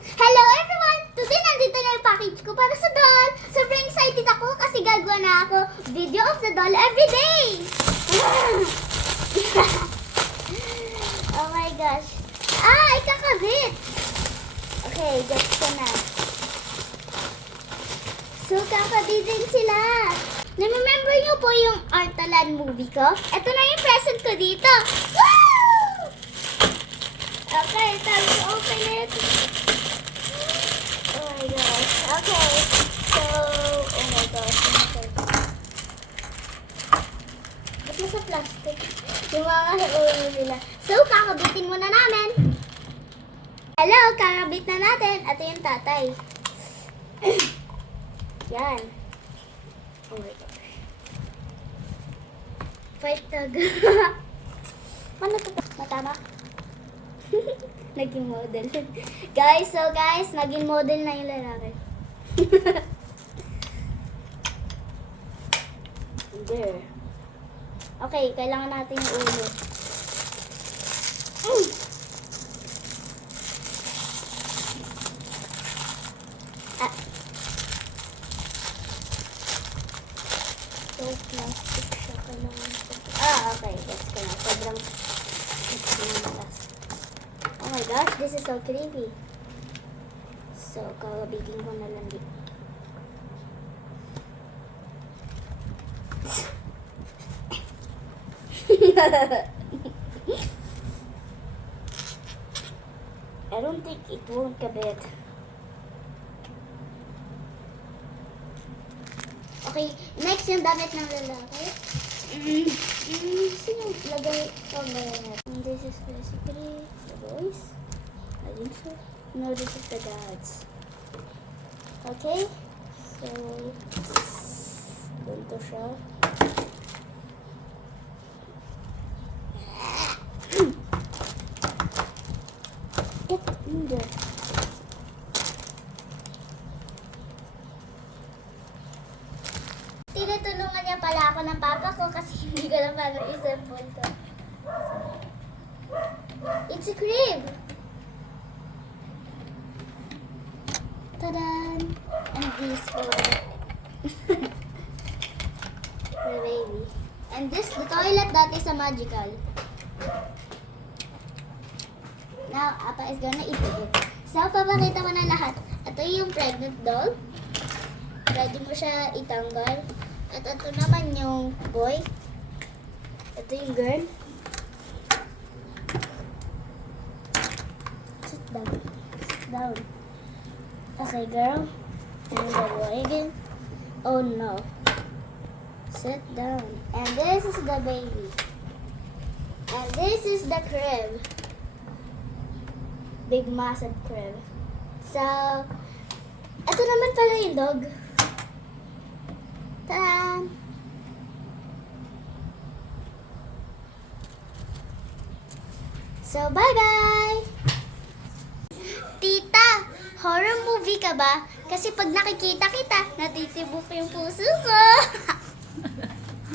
Hello everyone! Today nandito na yung package ko para sa doll. Sobrang excited ako kasi gagawa na ako video of the doll every day. Oh my gosh. Ikakabit. Okay, gets ko na. So, kakabitin sila. Remember niyo po yung Artalan movie ko? Ito na yung present ko dito. Woo! Okay, time to open it. Oh my gosh. Okay. So, oh my gosh. Ba't nasa plastic? Yung mga ulo nila. So, kakabitin muna namin. Hello, kakabit na natin. Ito yung tatay. Yan. Oh my gosh. Fight tag. Paano ito? Matama? Naging model. Guys, naging model na yung lalaki. There. Okay, kailangan natin yung ulo. So, plastic siya. Kailangan okay. That's ko na. Sobrang malas. Oh my gosh, this is so creepy. So, kakabitin ko na lang dito. I don't think it won't kabit. Okay, next yung damit ng lalaki. Sino lagay ko ngayon? This is basically the boys. I think so. No, this is the dads. Okay, so ganito siya. Get in there. Tinutulungan niya pala ako ng papa ko kasi hindi ko lang paano i-assemble to. It's a crib! Ta-da! And this for the baby. And this, the toilet that is a magical. Now, Appa is gonna eat it. So, papakita ko na lahat. Ito yung pregnant doll. Ready mo siya itanggal. At ito naman yung boy. Ito yung girl. Sit down. Sit down. Okay, girl. And the boy again. Oh no. Sit down. And this is the baby. And this is the crib. Big massive crib. So, ito naman pala yung dog. Ta-da! So, bye-bye! Tita, horror movie ka ba? Kasi pag nakikita kita, natitibok yung puso ko.